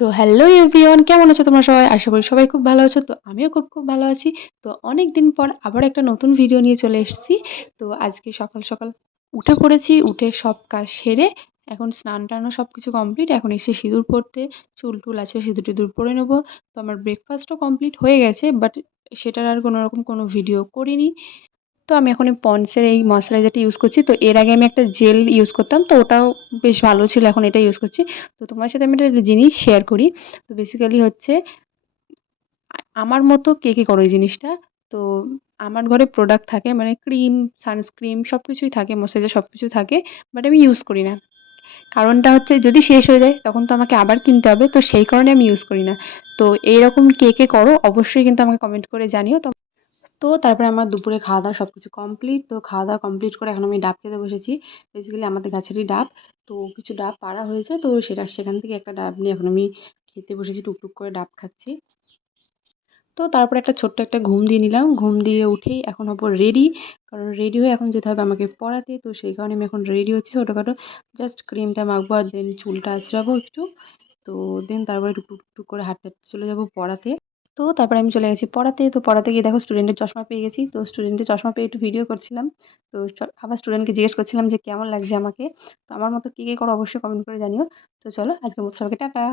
তো hello everyone, কেমন আছো তোমরা সবাই? আশা করি সবাই খুব ভালো আছো। তো আমিও খুব ভালো আছি। তো অনেকদিন পর আবার একটা নতুন ভিডিও নিয়ে চলে এসেছি। তো আজকে সকাল উঠে পড়েছি। উঠে সব কাজ সেরে এখন স্নান-টানও সবকিছু কমপ্লিট। এখন এসে সিঁদুর পড়তে, চুল-টুল আছে সিঁদুর-টিঁদুর পরে নেবো। তো আমার ব্রেকফাস্টও কমপ্লিট হয়ে গেছে। বাট সেটার আর কোনোরকম কোনো ভিডিও করিনি। তো আমি এখন এই পন্ডসের এই ময়েশ্চারাইজারটা ইউজ করছি। তো এর আগে আমি একটা জেল ইউজ করতাম। তো ওটাও বেশ ভালো ছিল। এখন এটা ইউজ করছি। তো তোমার সাথে আমি একটা জিনিস শেয়ার করি। তো বেসিক্যালি হচ্ছে আমার মতো কে করো এই জিনিসটা? তো আমার ঘরে প্রোডাক্ট থাকে মানে ক্রিম, সানস্ক্রিন সবকিছুই থাকে, ময়েশ্চারাইজার সবকিছু থাকে। বাট আমি ইউজ করি না। কারণটা হচ্ছে যদি শেষ হয়ে যায় তখন তো আমাকে আবার কিনতে হবে। তো সেই কারণে আমি ইউজ করি না। তো এইরকম কে করো অবশ্যই কিন্তু আমাকে কমেন্ট করে জানিও। তো তারপরে আমার দুপুরে খাওয়া-দাওয়া সবকিছু কমপ্লিট। তো খাওয়া-দাওয়া কমপ্লিট করে এখন আমি ডাব খেতে বসেছি। বেসিক্যালি আমাদের গাছেরই ডাব। তো কিছু ডাব পাড়া হয়েছে। তো সেখান থেকে একটা ডাব নিয়ে এখন আমি খেতে বসেছি। টুকটুক করে ডাব খাচ্ছি। তো তারপরে ছোট্ট একটা ঘুম দিয়ে নিলাম। ঘুম দিয়ে উঠেই এখন হবো রেডি। কারণ রেডি হয়ে এখন যেতে হবে আমাকে পড়াতে। তো সেই কারণে আমি এখন রেডি হচ্ছি ছোটখাটো। জাস্ট ক্রিমটা মাখবো আর দেন চুলটা আঁচড়াবো একটু। তো দেন তারপরে টুকটুক করে হাঁটতে চলে যাবো পড়াতে। তো তারপরে আমি চলে গেছি পড়াতে। তো পড়াতে গিয়ে দেখো স্টুডেন্টের চশমা পেয়ে গেছি। তো স্টুডেন্টের চশমা পেয়ে একটু ভিডিও করছিলাম। তো আবার স্টুডেন্টকে জিজ্ঞেস করছিলাম যে কেমন লাগছে আমাকে। তো আমার মতো কে করো অবশ্যই কমেন্ট করে জানিও। তো চলো আজকের মতো সবাইকে টাটা।